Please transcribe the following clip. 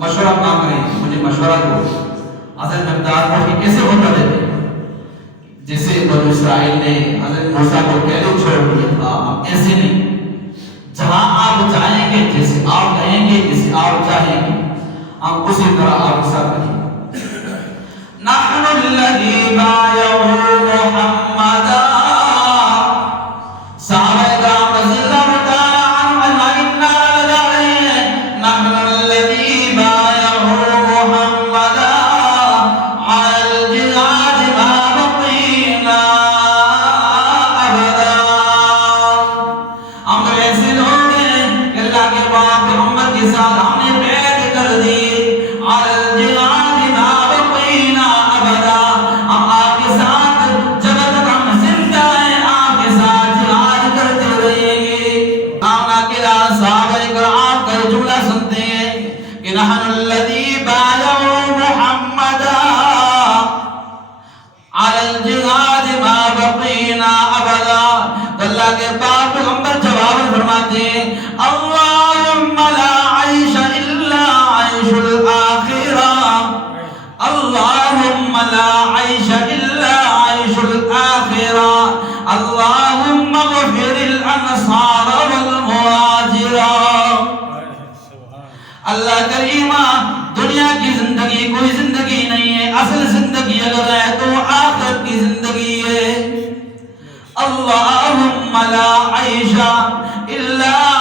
مشورہ کام کریں، مجھے مشورہ دو. حضرت مقدار کو کیسے ہوتا دیتے جیسے بنو اسرائیل نے حضرت موسیٰ کو پہلے چھوڑ دیا تھا. ہم ایسے نہیں، جہاں آپ چاہیں گے، جیسے آپ کہیں گے، جیسے آپ چاہیں گے، ہم اسی طرح آپ کے ساتھ کریں. نحن الذی بایعوا محمدا. اللہ کے پاک پیغمبر جواب فرماتے ہیں اللہم لا عیش الا عیش الآخرہ. اللہم لا عیش الا عیش الآخرہ. اللہم اغفر الانصار والمہاجرہ. اللہ کریمہ دنیا کی زندگی کوئی زندگی نہیں ہے، اصل زندگی اگر ہے تو آخرت کی زندگی ہے. اللهم لا عيش إلا